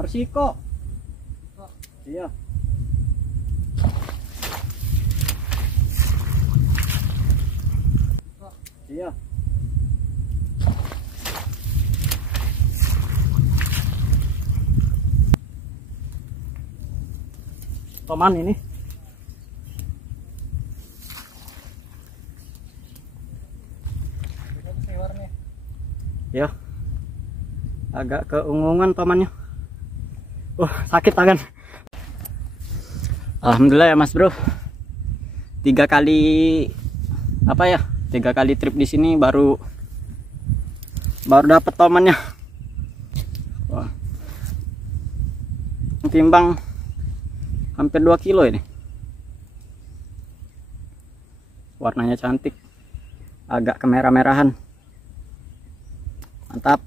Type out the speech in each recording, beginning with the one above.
Marsiko. Iya. Iya. Toman ini. Ya. Agak keungungan tomannya. Sakit tangan. Alhamdulillah ya Mas Bro. 3 kali trip di sini baru dapat tomannya. Wah. Timbang hampir 2 kilo ini. Warnanya cantik. Agak kemerah-merahan. Mantap.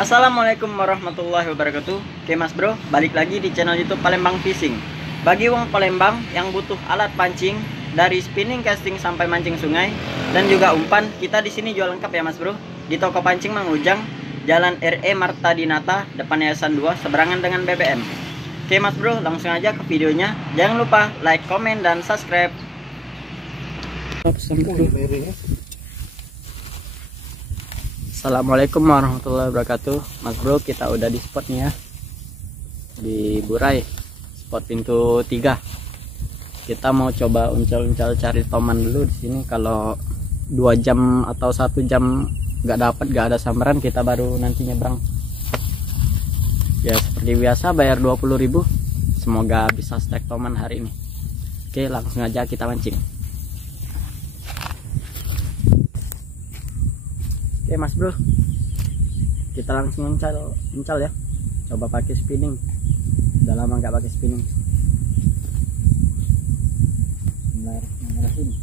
Assalamualaikum warahmatullahi wabarakatuh. Oke Mas Bro, balik lagi di channel YouTube Palembang Fishing. Bagi wong Palembang yang butuh alat pancing dari spinning, casting sampai mancing sungai dan juga umpan, kita di sini jual lengkap ya Mas Bro. Di toko pancing Mang Ujang, Jalan RE Marta Dinata, depan Yayasan 2, seberangan dengan BBM. Oke Mas Bro, langsung aja ke videonya. Jangan lupa like, komen, dan subscribe. Assalamualaikum warahmatullahi wabarakatuh. Mas Bro, kita udah di spotnya ya, di Burai, spot pintu 3. Kita mau coba uncal-uncal cari toman dulu di sini. Kalau 2 jam atau 1 jam nggak dapat, nggak ada sambaran, kita baru nanti nyebrang. Ya seperti biasa bayar 20.000. Semoga bisa stek toman hari ini. Oke, langsung aja kita mancing. Oke Mas Bro, kita langsung uncal ya. Coba pakai spinning. Udah lama nggak pakai spinning. Bismillahirrahmanirrahim.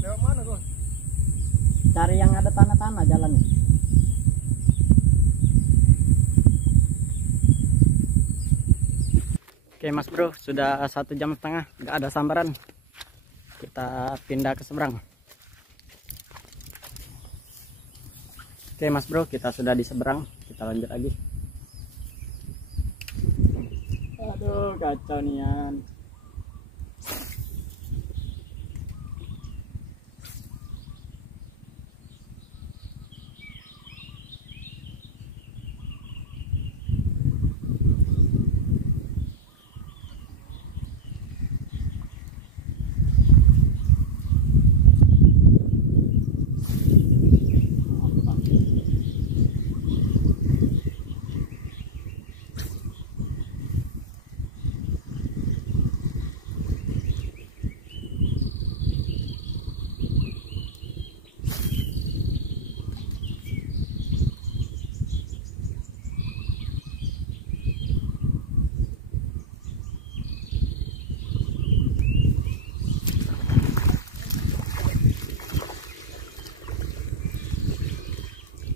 Lewat mana kok? Cari yang ada tanah-tanah jalannya. Oke Mas Bro, sudah 1,5 jam nggak ada sambaran. Kita pindah ke seberang. Oke Mas Bro, kita sudah di seberang. Kita lanjut lagi. Aduh, kacau nian.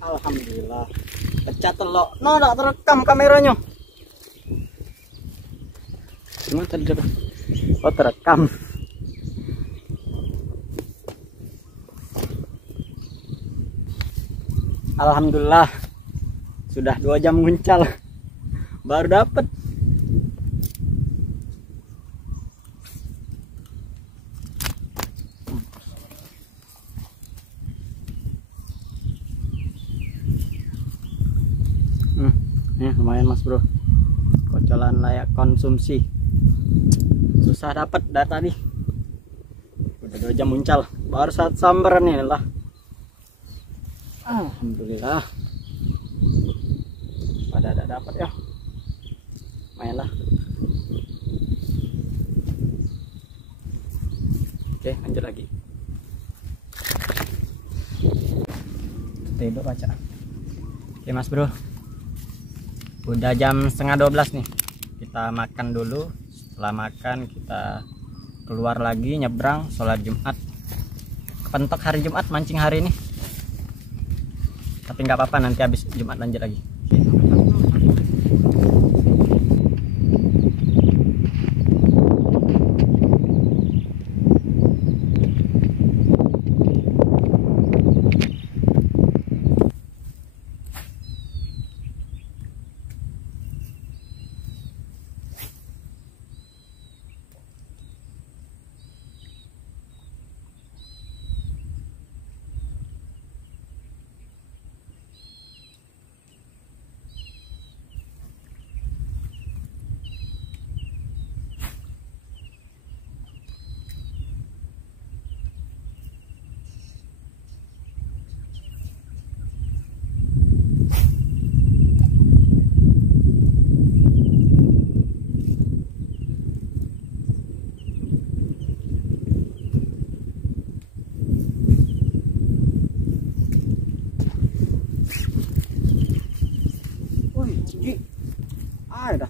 Alhamdulillah, pecah telok. No, tak terekam kameranya. Cuma tadi dapat. Oh, terekam. Alhamdulillah, sudah 2 jam nguncal, baru dapat. lumayan mas bro, kocolan layak konsumsi. Susah dapat dari tadi, udah 2 jam muncal, baru saat sambaran ini lah. Alhamdulillah pada ada dapat ya, lumayan lah. Oke, lanjut lagi. Tidur baca. Oke mas bro, udah jam setengah 12 nih. Kita makan dulu. Setelah makan kita keluar lagi nyebrang sholat Jumat. Kepentok hari Jumat mancing hari ini. Tapi nggak apa-apa, nanti habis Jumat lanjut lagi. Ada.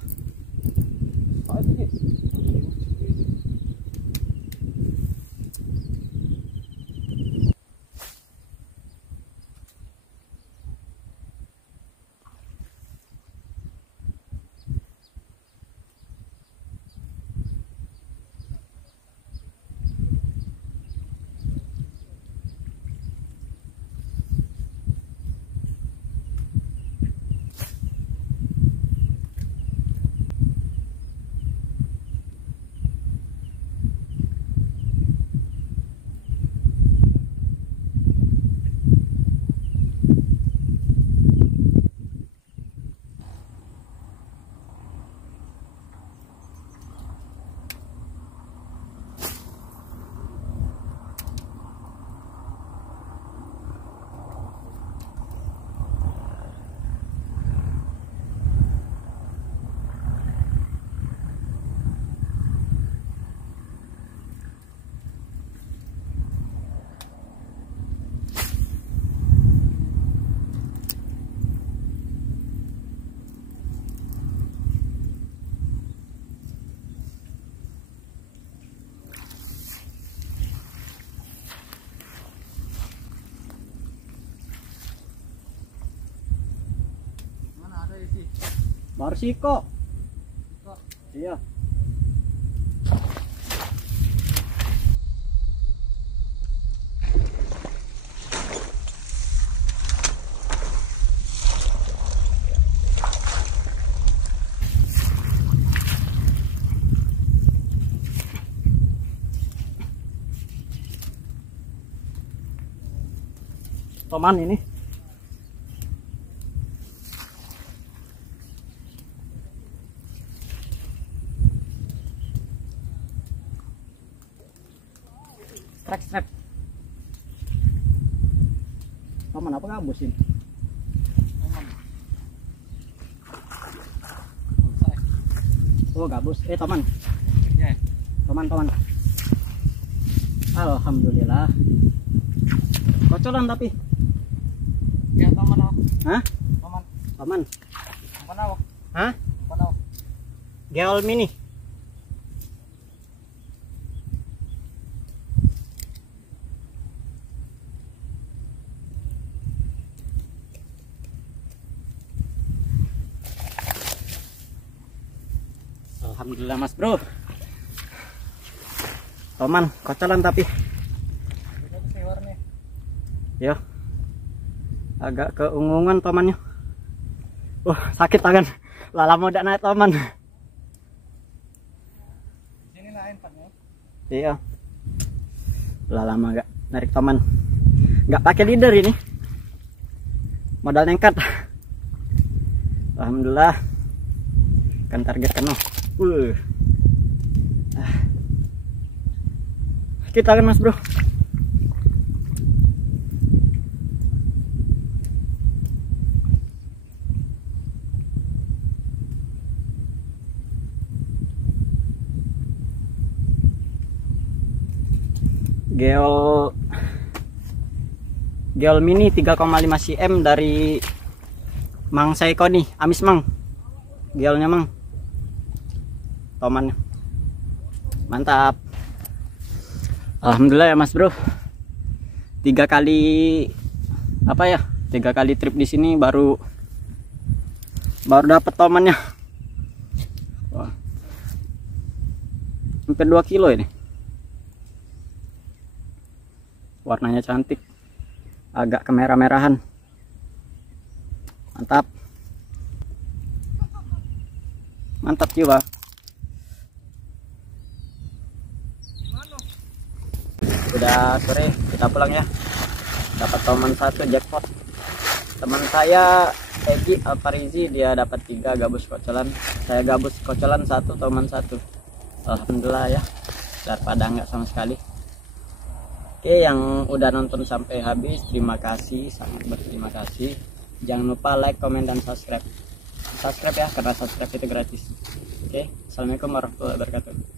Marsiko. Iya. Toman ini. Strek. Toman apa gabus ini? Oh gabus, toman. Ya. Toman. Alhamdulillah. Kocolan tapi. Ya toman apa? Hah? Toman. Toman. Apa? Hah? Apa? Geol mini. Alhamdulillah mas bro, toman kocolan tapi ya agak keungungan tomannya. Sakit tangan, lala mau naik toman. Sini lain paknya. Iya, lama gak narik toman, nggak pakai leader ini, modal nekat. Alhamdulillah kan target kan. Kita kan Mas Bro. Geol mini 3,5 cm dari Mang Seiko nih, amis Mang. Geolnya Mang. Tomannya. Mantap. Alhamdulillah ya Mas Bro. 3 kali apa ya? 3 kali trip di sini baru dapat tomannya. Wah. Hampir 2 kilo ini. Warnanya cantik, agak kemerah-merahan. Mantap, mantap juga. Udah sore, kita pulang ya. Dapat toman 1 jackpot. Teman saya Egi Alfarizi, dia dapat 3 gabus kocolan. Saya gabus kocolan 1, toman 1. Alhamdulillah ya, daripada enggak sama sekali. Oke, yang udah nonton sampai habis, terima kasih, sangat berterima kasih. Jangan lupa like, komen, dan subscribe. Subscribe ya, karena subscribe itu gratis. Oke, assalamualaikum warahmatullahi wabarakatuh.